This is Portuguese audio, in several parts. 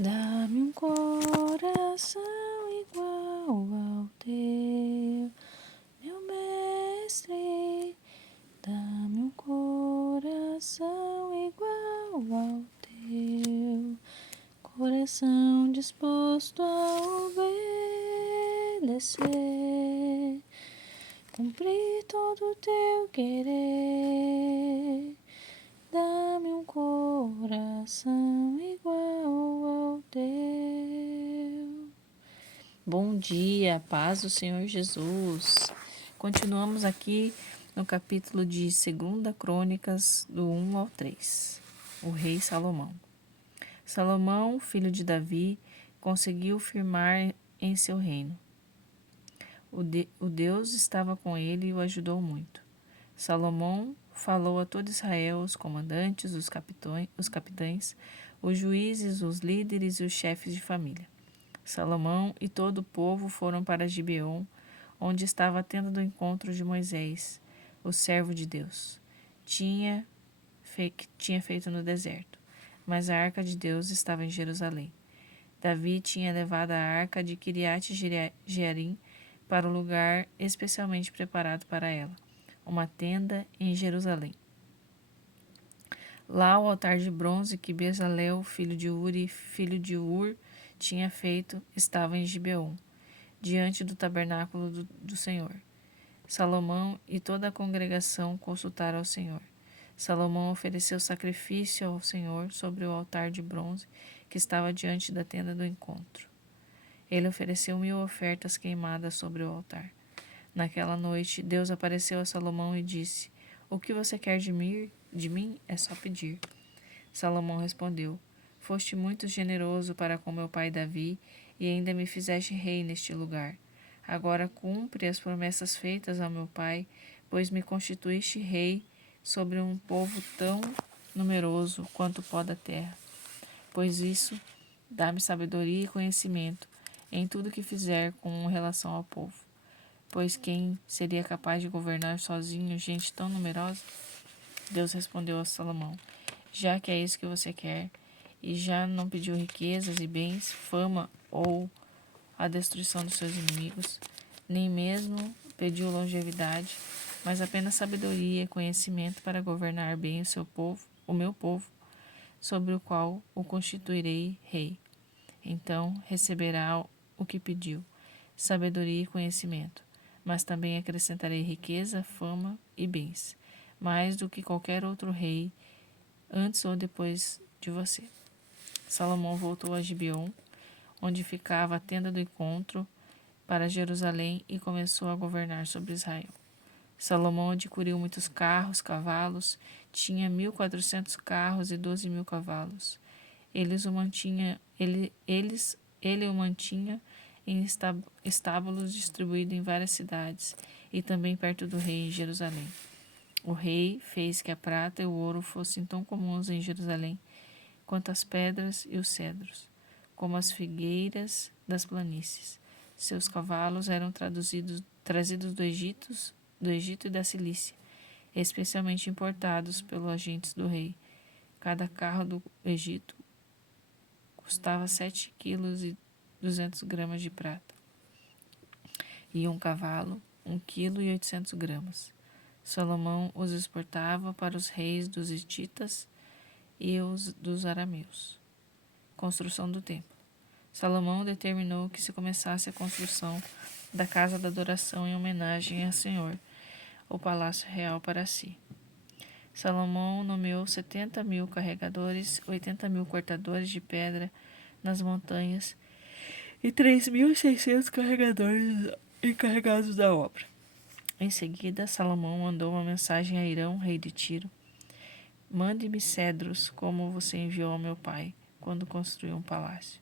Dá-me um coração igual ao teu, meu mestre. Dá-me um coração igual ao teu, coração disposto a obedecer, cumprir todo o teu querer. Dá-me um coração igual ao teu. Bom dia, paz do Senhor Jesus. Continuamos aqui no capítulo de 2 Crônicas, do 1 ao 3. O rei Salomão. Salomão, filho de Davi, conseguiu firmar em seu reino. O Deus estava com ele e o ajudou muito. Salomão falou a todo Israel, os comandantes, os capitães, os juízes, os líderes e os chefes de família. Salomão e todo o povo foram para Gibeon, onde estava a tenda do encontro de Moisés, o servo de Deus. Tinha feito no deserto, mas a arca de Deus estava em Jerusalém. Davi tinha levado a arca de Kiriat Jearim para o lugar especialmente preparado para ela, uma tenda em Jerusalém. Lá o altar de bronze que Bezalel, filho de Uri, filho de Ur, tinha feito, estava em Gibeon, diante do tabernáculo do Senhor. Salomão e toda a congregação consultaram ao Senhor. Salomão ofereceu sacrifício ao Senhor sobre o altar de bronze que estava diante da tenda do encontro. Ele ofereceu 1000 ofertas queimadas sobre o altar. Naquela noite, Deus apareceu a Salomão e disse: "O que você quer de mim? É só pedir." Salomão respondeu: "Foste muito generoso para com meu pai Davi e ainda me fizeste rei neste lugar. Agora cumpre as promessas feitas ao meu pai, pois me constituíste rei sobre um povo tão numeroso quanto o pó da terra. Pois isso, dá-me sabedoria e conhecimento em tudo que fizer com relação ao povo. Pois quem seria capaz de governar sozinho gente tão numerosa?" Deus respondeu a Salomão: "Já que é isso que você quer, e já não pediu riquezas e bens, fama ou a destruição dos seus inimigos, nem mesmo pediu longevidade, mas apenas sabedoria e conhecimento para governar bem o seu povo, o meu povo, sobre o qual o constituirei rei. Então receberá o que pediu, sabedoria e conhecimento, mas também acrescentarei riqueza, fama e bens, mais do que qualquer outro rei, antes ou depois de você." Salomão voltou a Gibeon, onde ficava a tenda do encontro, para Jerusalém e começou a governar sobre Israel. Salomão adquiriu muitos carros, cavalos, tinha 1400 carros e 12.000 cavalos. Ele o mantinha em estábulos distribuídos em várias cidades e também perto do rei em Jerusalém. O rei fez que a prata e o ouro fossem tão comuns em Jerusalém quanto as pedras e os cedros, como as figueiras das planícies. Seus cavalos eram trazidos do Egito e da Cilícia, especialmente importados pelos agentes do rei. Cada carro do Egito custava 7,2 kg de prata, e um cavalo 1,8 kg. Salomão os exportava para os reis dos hititas e os dos arameus. Construção do templo. Salomão determinou que se começasse a construção da casa da adoração em homenagem ao Senhor, o palácio real para si. Salomão nomeou 70.000 carregadores, 80.000 cortadores de pedra nas montanhas e 3.600 carregadores encarregados da obra. Em seguida, Salomão mandou uma mensagem a Hirão, rei de Tiro: "Mande-me cedros, como você enviou ao meu pai, quando construiu um palácio.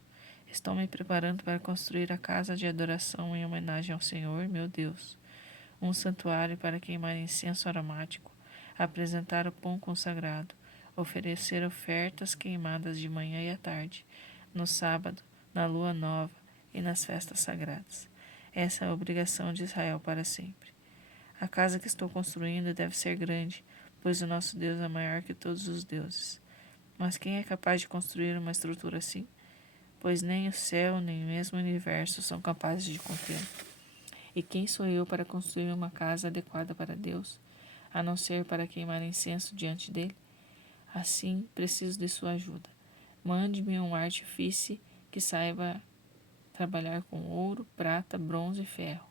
Estou me preparando para construir a casa de adoração em homenagem ao Senhor, meu Deus, um santuário para queimar incenso aromático, apresentar o pão consagrado, oferecer ofertas queimadas de manhã e à tarde, no sábado, na lua nova e nas festas sagradas. Essa é a obrigação de Israel para sempre. A casa que estou construindo deve ser grande, pois o nosso Deus é maior que todos os deuses. Mas quem é capaz de construir uma estrutura assim? pois nem o céu nem mesmo o universo são capazes de contê-lo. E quem sou eu para construir uma casa adequada para Deus, a não ser para queimar incenso diante dele? Assim, preciso de sua ajuda. Mande-me um artífice que saiba trabalhar com ouro, prata, bronze e ferro,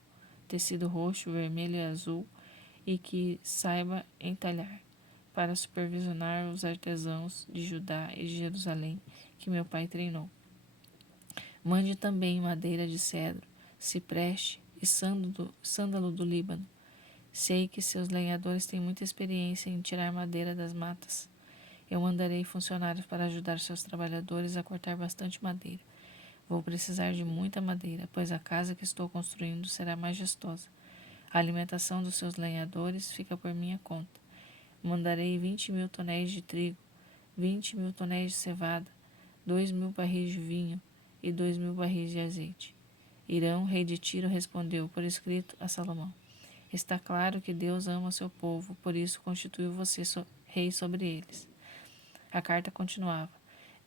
tecido roxo, vermelho e azul, e que saiba entalhar, para supervisionar os artesãos de Judá e de Jerusalém que meu pai treinou. Mande também madeira de cedro, cipreste e sândalo do Líbano. Sei que seus lenhadores têm muita experiência em tirar madeira das matas. Eu mandarei funcionários para ajudar seus trabalhadores a cortar bastante madeira. Vou precisar de muita madeira, pois a casa que estou construindo será majestosa. A alimentação dos seus lenhadores fica por minha conta. Mandarei 20.000 tonéis de trigo, 20.000 tonéis de cevada, 2.000 barris de vinho e 2.000 barris de azeite. Irão, rei de Tiro, respondeu por escrito a Salomão: Está claro que Deus ama o seu povo, por isso constituiu você rei sobre eles. A carta continuava: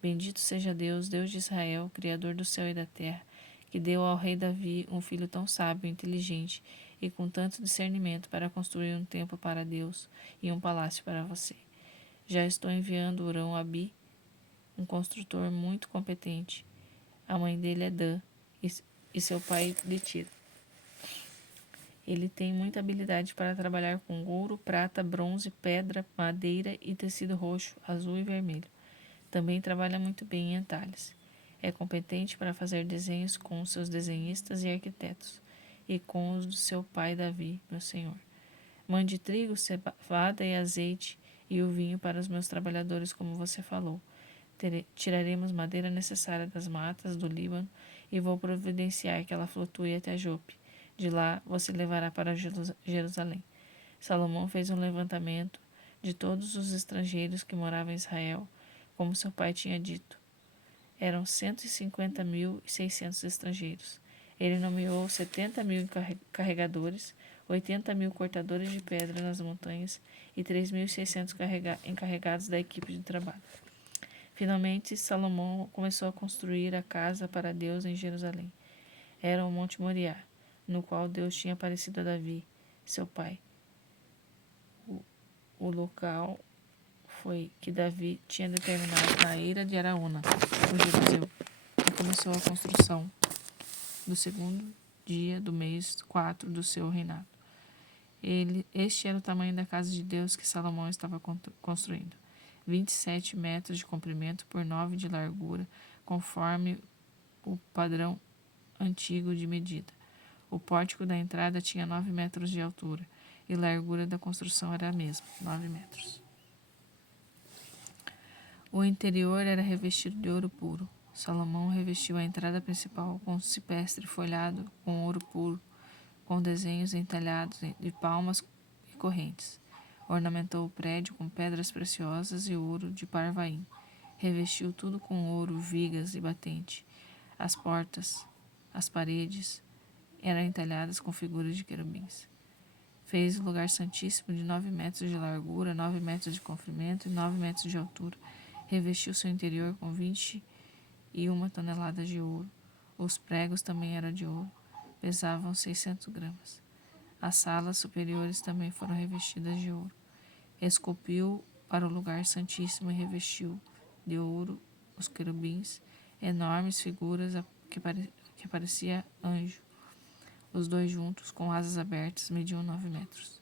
Bendito seja Deus, Deus de Israel, Criador do céu e da terra, que deu ao rei Davi um filho tão sábio, inteligente e com tanto discernimento para construir um templo para Deus e um palácio para você. Já estou enviando Hurão-Abi, um construtor muito competente. A mãe dele é Dan e seu pai de Tiro. Ele tem muita habilidade para trabalhar com ouro, prata, bronze, pedra, madeira e tecido roxo, azul e vermelho. Também trabalha muito bem em entalhes. É competente para fazer desenhos com os seus desenhistas e arquitetos, e com os do seu pai Davi, meu senhor. Mande trigo, cevada e azeite e o vinho para os meus trabalhadores, como você falou. Tiraremos madeira necessária das matas do Líbano e vou providenciar que ela flutue até Jope. De lá você levará para Jerusalém. Salomão fez um levantamento de todos os estrangeiros que moravam em Israel, como seu pai tinha dito. Eram 150.600 estrangeiros. Ele nomeou 70.000 carregadores, 80.000 cortadores de pedra nas montanhas e 3.600 encarregados da equipe de trabalho. Finalmente, Salomão começou a construir a casa para Deus em Jerusalém. Era o Monte Moriá, no qual Deus tinha aparecido a Davi, seu pai. O local foi que Davi tinha determinado na eira de Araúna, o Jebuseu, e começou a construção do segundo dia do mês 4 do seu reinado. Este era o tamanho da casa de Deus que Salomão estava construindo: 27 metros de comprimento por 9 de largura, conforme o padrão antigo de medida. O pórtico da entrada tinha 9 metros de altura, e a largura da construção era a mesma, 9 metros. O interior era revestido de ouro puro. Salomão revestiu a entrada principal com cipreste folhado com ouro puro, com desenhos entalhados de palmas e correntes. Ornamentou o prédio com pedras preciosas e ouro de Parvaim. Revestiu tudo com ouro, vigas e batente. As portas, as paredes eram entalhadas com figuras de querubins. Fez o lugar santíssimo de 9 metros de largura, 9 metros de comprimento e 9 metros de altura. Revestiu seu interior com 21 toneladas de ouro. Os pregos também eram de ouro, pesavam 600 gramas. As salas superiores também foram revestidas de ouro. Esculpiu para o lugar santíssimo e revestiu de ouro os querubins, enormes figuras que parecia anjo. Os dois juntos, com asas abertas, mediam 9 metros.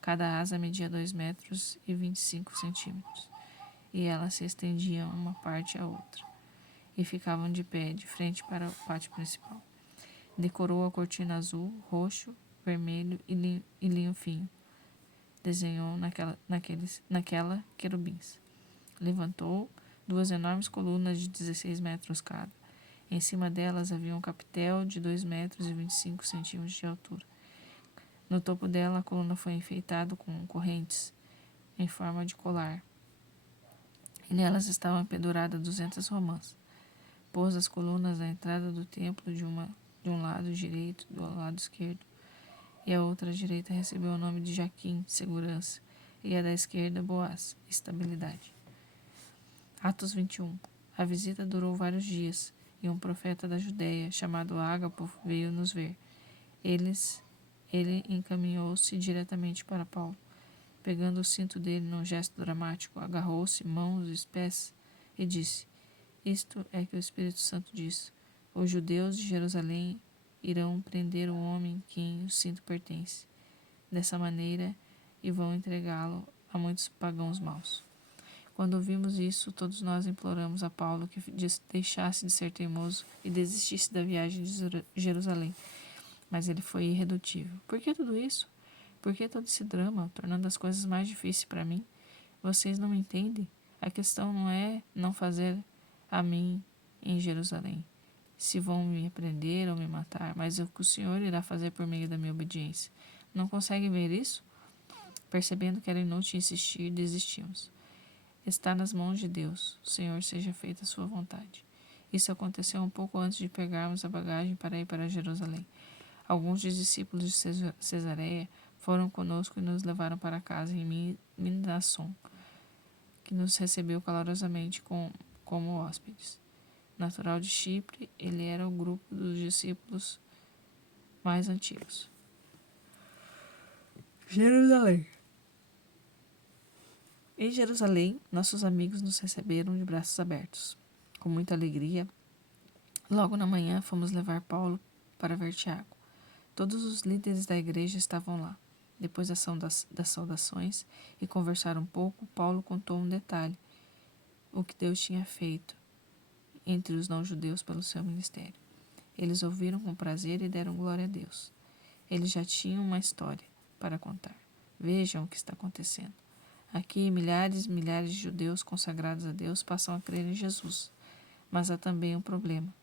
Cada asa media 2 metros e 25 centímetros. E elas se estendiam uma parte à outra, e ficavam de pé, de frente para o pátio principal. Decorou a cortina azul, roxo, vermelho e linho fino. Desenhou naquela querubins. Levantou 2 enormes colunas de 16 metros cada. Em cima delas havia um capitel de 2 metros e 25 centímetros de altura. No topo dela, a coluna foi enfeitada com correntes em forma de colar, e nelas estavam penduradas 200 romãs. Pôs as colunas na entrada do templo de um lado direito do lado esquerdo, e a outra direita recebeu o nome de Jaquim, segurança, e a da esquerda, Boaz, estabilidade. Atos 21. A visita durou vários dias, e um profeta da Judéia, chamado Ágapo, veio nos ver. Ele encaminhou-se diretamente para Paulo. Pegando o cinto dele num gesto dramático, agarrou-se, mãos e pés, e disse: Isto é que o Espírito Santo diz: os judeus de Jerusalém irão prender o homem quem o cinto pertence. Dessa maneira, e vão entregá-lo a muitos pagãos maus. Quando ouvimos isso, todos nós imploramos a Paulo que deixasse de ser teimoso e desistisse da viagem de Jerusalém. Mas ele foi irredutível. Por que tudo isso? Por que todo esse drama, tornando as coisas mais difíceis para mim? Vocês não me entendem? A questão não é não fazer a mim em Jerusalém, se vão me prender ou me matar, mas o que o Senhor irá fazer por meio da minha obediência. Não conseguem ver isso? Percebendo que era inútil insistir, desistimos. Está nas mãos de Deus. O Senhor seja feita a sua vontade. Isso aconteceu um pouco antes de pegarmos a bagagem para ir para Jerusalém. Alguns dos discípulos de Cesareia foram conosco e nos levaram para casa em Minasson, que nos recebeu calorosamente como hóspedes. Natural de Chipre, ele era o grupo dos discípulos mais antigos. Jerusalém. Em Jerusalém, nossos amigos nos receberam de braços abertos. Com muita alegria, logo na manhã fomos levar Paulo para ver Tiago. Todos os líderes da igreja estavam lá. Depois das saudações e conversar um pouco, Paulo contou um detalhe, o que Deus tinha feito entre os não-judeus pelo seu ministério. Eles ouviram com prazer e deram glória a Deus. Eles já tinham uma história para contar. Vejam o que está acontecendo. Aqui, milhares e milhares de judeus consagrados a Deus passam a crer em Jesus. Mas há também um problema.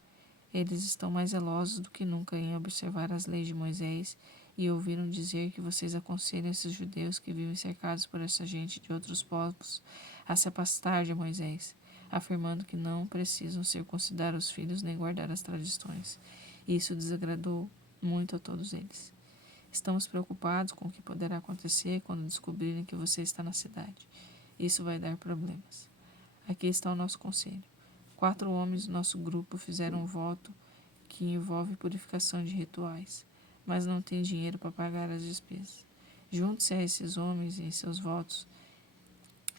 Eles estão mais zelosos do que nunca em observar as leis de Moisés e ouviram dizer que vocês aconselham esses judeus que vivem cercados por essa gente de outros povos a se afastar de Moisés, afirmando que não precisam circuncidar os filhos nem guardar as tradições. Isso desagradou muito a todos eles. Estamos preocupados com o que poderá acontecer quando descobrirem que você está na cidade. Isso vai dar problemas. Aqui está o nosso conselho. 4 homens do nosso grupo fizeram um voto que envolve purificação de rituais, mas não tem dinheiro para pagar as despesas. Junte-se a esses homens em seus votos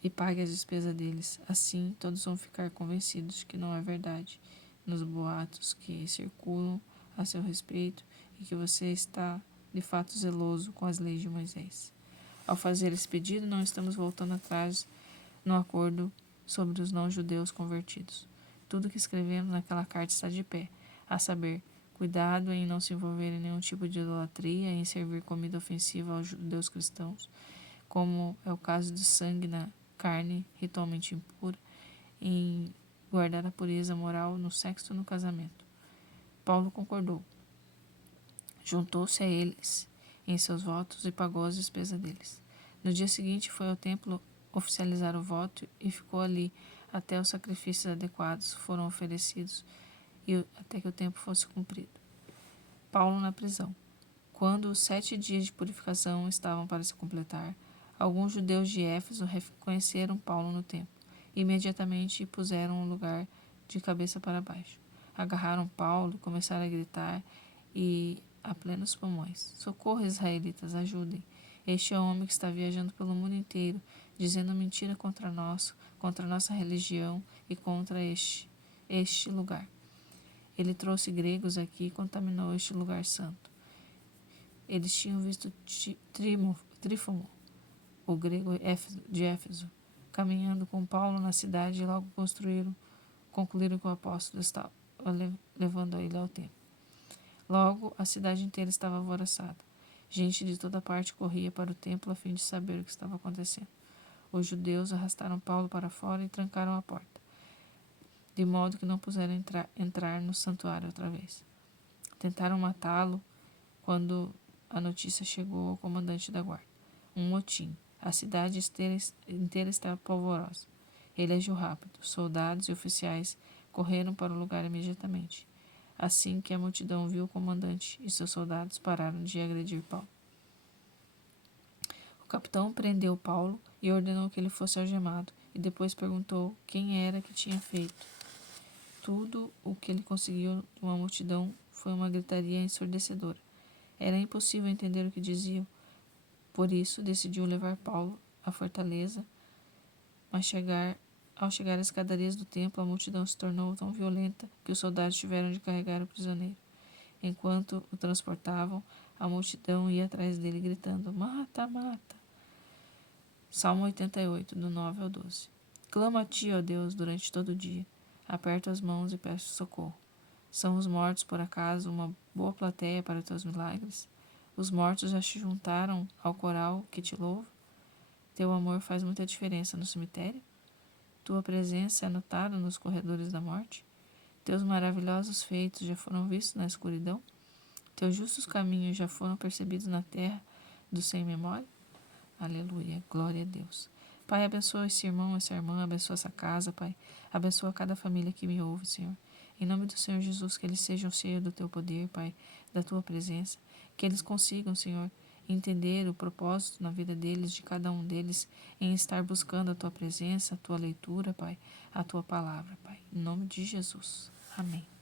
e pague as despesas deles. Assim, todos vão ficar convencidos de que não é verdade nos boatos que circulam a seu respeito e que você está de fato zeloso com as leis de Moisés. Ao fazer esse pedido, não estamos voltando atrás no acordo sobre os não-judeus convertidos. Tudo que escrevemos naquela carta está de pé, a saber, cuidado em não se envolver em nenhum tipo de idolatria, em servir comida ofensiva aos judeus cristãos, como é o caso de sangue na carne ritualmente impura, em guardar a pureza moral no sexo e no casamento. Paulo concordou. Juntou-se a eles em seus votos e pagou as despesas deles. No dia seguinte foi ao templo oficializar o voto e ficou ali até os sacrifícios adequados foram oferecidos e até que o tempo fosse cumprido. Paulo na prisão. Quando os 7 dias de purificação estavam para se completar, alguns judeus de Éfeso reconheceram Paulo no templo. Imediatamente puseram o lugar de cabeça para baixo. Agarraram Paulo e começaram a gritar e a plenos pulmões: Socorro, israelitas, ajudem! Este é o homem que está viajando pelo mundo inteiro, dizendo mentira contra nós, contra nossa religião e contra este lugar. Ele trouxe gregos aqui e contaminou este lugar santo. Eles tinham visto Trífono, o grego de Éfeso, caminhando com Paulo na cidade e logo concluíram que o apóstolo estava levando ele ao templo. Logo, a cidade inteira estava alvoroçada. Gente de toda parte corria para o templo a fim de saber o que estava acontecendo. Os judeus arrastaram Paulo para fora e trancaram a porta, de modo que não puderam entrar no santuário outra vez. Tentaram matá-lo quando a notícia chegou ao comandante da guarda. Um motim. A cidade inteira estava polvorosa. Ele agiu rápido. Soldados e oficiais correram para o lugar imediatamente. Assim que a multidão viu o comandante e seus soldados, pararam de agredir Paulo. O capitão prendeu Paulo e ordenou que ele fosse algemado, e depois perguntou quem era que tinha feito Tudo o que ele conseguiu de uma multidão foi uma gritaria ensurdecedora. Era impossível entender o que diziam. Por isso, decidiu levar Paulo à fortaleza, mas ao chegar às escadarias do templo, a multidão se tornou tão violenta que os soldados tiveram de carregar o prisioneiro. Enquanto o transportavam, a multidão ia atrás dele gritando: "Mata, mata!" Salmo 88, do 9 ao 12. Clamo a ti, ó Deus, durante todo o dia. Aperto as mãos e peço socorro. São os mortos, por acaso, uma boa plateia para teus milagres? Os mortos já se juntaram ao coral que te louva? Teu amor faz muita diferença no cemitério? Tua presença é notada nos corredores da morte? Teus maravilhosos feitos já foram vistos na escuridão? Teus justos caminhos já foram percebidos na terra do sem memória? Aleluia, glória a Deus. Pai, abençoa esse irmão, essa irmã, abençoa essa casa, Pai. Abençoa cada família que me ouve, Senhor. Em nome do Senhor Jesus, que eles sejam cheios do Teu poder, Pai, da Tua presença. Que eles consigam, Senhor, entender o propósito na vida deles, de cada um deles, em estar buscando a Tua presença, a Tua leitura, Pai, a Tua palavra, Pai. Em nome de Jesus. Amém.